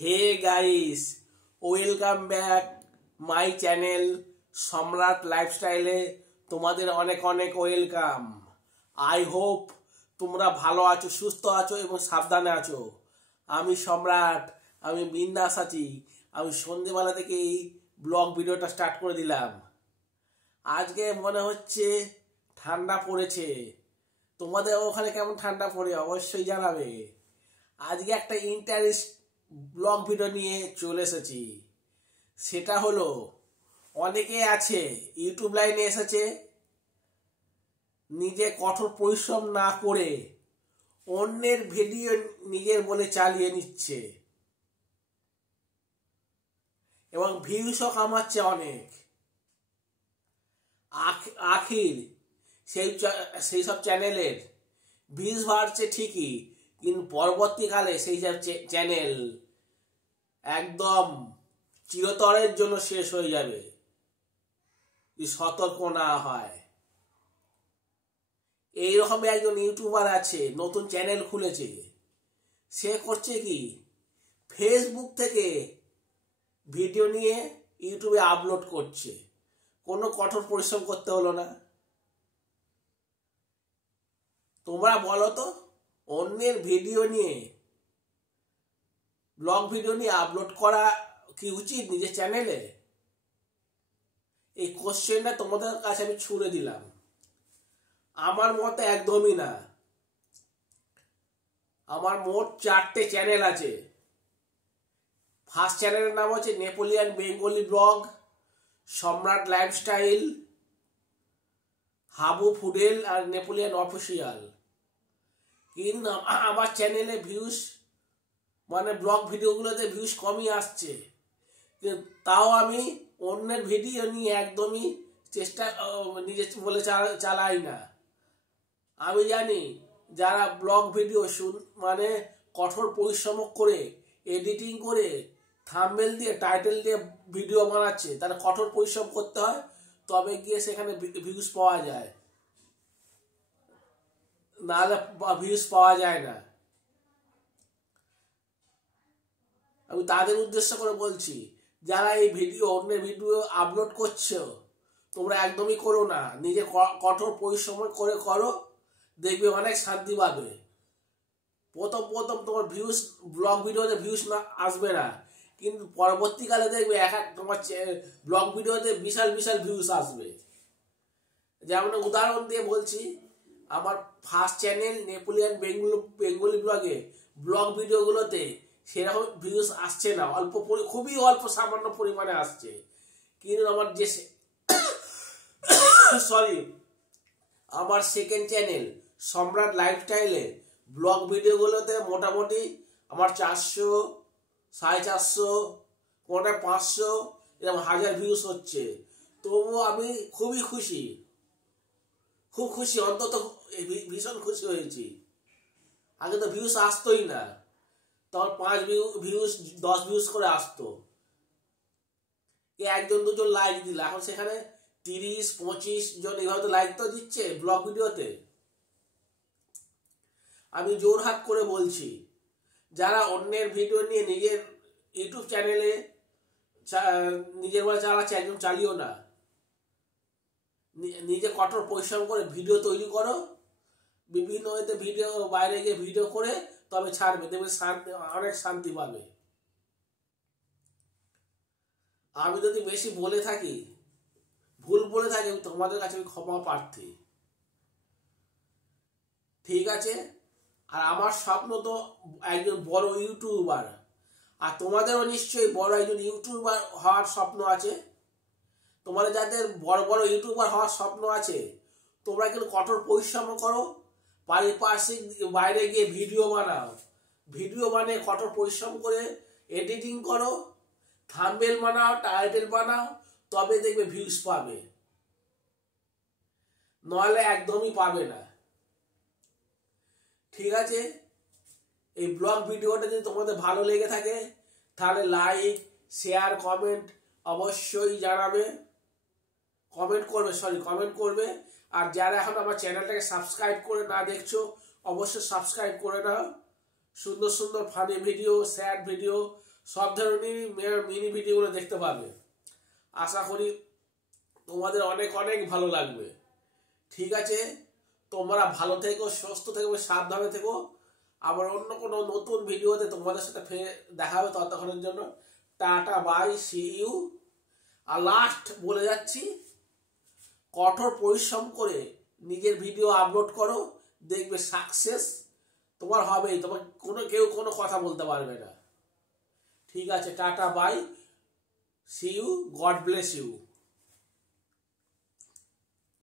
Hey guys, welcome back my channel Samrat লাইফস্টাইলে তোমাদের অনেক অনেক ওয়েলকাম। আই হোপ তোমরা ভালো আছো, সুস্থ আছো এবং সাবধানে আছো। আমি সম্রাট, আমি বিন্দাস আছি। আমি সন্ধেবেলা থেকে এই ব্লগ ভিডিওটা স্টার্ট করে দিলাম। আজকে মনে হচ্ছে ঠান্ডা পড়েছে। তোমাদের ওখানে কেমন ঠান্ডা পড়ে অবশ্যই জানাবে। আজকে একটা ইন্টারেস্ট ব্লগ ভিডিও নিয়ে চলে এসেছি। সেটা হলো, অনেকে আছে ইউটিউব লাইনে এসেছে, নিজে কঠোর পরিশ্রম না করে অন্যের ভিডিও নিজের বলে চালিয়ে নিচ্ছে এবং ভিউসও কামাচ্ছে অনেক। আখির সেই সব চ্যানেলের ভিউজ বাড়ছে ঠিকই, কিন্তু পরবর্তীকালে সেই সব চ্যানেল একদম চিরতরের জন্য শেষ হয়ে যাবে যদি সতর্ক না হয়। এইরকম একজন ইউটিউবার আছে, নতুন চ্যানেল খুলেছে। সে করছে কি, ফেসবুক থেকে ভিডিও নিয়ে ইউটিউবে আপলোড করছে। কোনো কঠোর পরিশ্রম করতে হলো না। তোমরা বলো তো, অন্যের ভিডিও নিয়ে, ব্লগ ভিডিও নিয়ে আপলোড করা কি উচিত নিজের চ্যানেলে? এই কোশ্চেনটা তোমাদের কাছে আমি ছুড়ে দিলাম। আমার মতে একদমই না। আমার মোট 4টে চ্যানেল আছে। ফার্স্ট চ্যানেলের নাম হচ্ছে নেপোলিয়ান বেঙ্গলি ব্লগ, সম্রাট লাইফস্টাইল, হাবু ফুডেল আর নেপোলিয়ান অফিসিয়াল। কিন্তু আমার চ্যানেলে ভিউজ, মানে ব্লগ ভিডিওগুলোতে ভিউজ কমই আসছে। তাও আমি অন্যের ভিডিও নিয়ে একদমই নিজে বলে চালাই না। আমি জানি যারা ব্লগ ভিডিও মানে কঠোর পরিশ্রম করে এডিটিং করে থাম্বনেল দিয়ে টাইটেল দিয়ে ভিডিও বানাচ্ছে, তারা কঠোর পরিশ্রম করতে হয়, তবে গিয়ে সেখানে ভিউজ পাওয়া যায়, নাহলে ভিউজ পাওয়া যায় না। আমি তাদের উদ্দেশ্য করে বলছি, যারা এই ভিডিও, অন্যের ভিডিও আপলোড করছো, তোমরা একদমই করো না। নিজে কঠোর পরিশ্রম করে করো, দেখবে অনেক শান্তি পাবে। প্রথম তোমার ভিউজ, ব্লগ ভিডিওতে ভিউজ না আসবে না, কিন্তু পরবর্তীকালে দেখবে তোমার ব্লগ ভিডিওতে বিশাল বিশাল ভিউজ আসবে। যেমন উদাহরণ দিয়ে বলছি, আমার ফার্স্ট চ্যানেল নেপোলিয়ান বেঙ্গলি ব্লগে ব্লগ ভিডিওগুলোতে সেরকম ভিউজ আসছে না, খুবই অল্প সামান্য পরিমাণে আসছে। কিন্তু আমার আমার সেকেন্ড চ্যানেল সম্রাট লাইফস্টাইলে ব্লগ ভিডিওগুলোতে মোটামুটি আমার 400, 450, কোনটা 500, এরকম 1000 ভিউজ হচ্ছে। তবুও আমি খুবই খুশি, খুব খুশি, অন্তত ভীষণ খুশি হয়েছি। আগে তো ভিউজ আসতোই না, তখন 5 ভিউজ 10 ভিউজ করে আসতো, একজন দুজন লাইক দিল। এখন সেখানে 30-25 জন এইভাবে লাইক তো দিচ্ছে ব্লগ ভিডিওতে। আমি জোরহাট করে বলছি, যারা অন্যের ভিডিও নিয়ে নিজের ইউটিউব চ্যানেলে নিজের বলে চালাচ্ছে, একদম চালিও না। নিজে কঠোর পরিশ্রম করে ভিডিও তৈরি করো, বিভিন্ন ওয়েতে ভিডিও, বাইরে গিয়ে ভিডিও করে তবে ছাড়বে, দেখবে অনেক শান্তি পাবে। আমি যদি বেশি বলে থাকি, ভুল বলে থাকি, তোমাদের কাছে আমি ক্ষমা প্রার্থী। ঠিক আছে? আর আমার স্বপ্ন তো একজন বড় ইউটিউবার, আর তোমাদেরও নিশ্চয়ই বড় একজন ইউটিউবার হওয়ার স্বপ্ন আছে। তোমাদের যাদের বড় বড় ইউটিউবার হওয়ার স্বপ্ন আছে, তোমরা কিন্তু কঠোর পরিশ্রম করো, পারিপার্শ্বিক বাইরে গিয়ে ভিডিও বানাও, ভিডিও বানিয়ে কঠোর পরিশ্রম করে এডিটিং করো, থাম্বনেল বানাও, টাইটেল বানাও, তবে দেখবে ভিউজ পাবে, নইলে একদমই পাবে না। ঠিক আছে? এই ব্লগ ভিডিওটা যদি তোমাদের ভালো লেগে থাকে, তাহলে লাইক, শেয়ার, কমেন্ট অবশ্যই জানাবে, কমেন্ট করবে। আর যারা এখন আমার চ্যানেলটাকে সাবস্ক্রাইব করে না দেখছো, অবশ্যই সাবস্ক্রাইব করে নাও। সুন্দর সুন্দর ফানি ভিডিও, স্যাড ভিডিও সব ধরনের মিনি ভিডিওগুলো দেখতে পাবে। আশা করি তোমাদের অনেক অনেক ভালো লাগবে। ঠিক আছে, তোমরা ভালো থেকো, সুস্থ থেকো, সাবধানে থেকো। আবার অন্য কোনো নতুন ভিডিওতে তোমাদের সাথে ফের দেখা হবে। ততক্ষণের জন্য টাটা, বাই, সি ইউ। আর লাস্ট বলে যাচ্ছি, কঠোর পরিশ্রম করে নিজের ভিডিও আপলোড করো, দেখবে সাকসেস তোমার হবেই। তোমার কেউ কোনো কথা বলতে পারবে না। ঠিক আছে, tata, bye, see you, God bless you.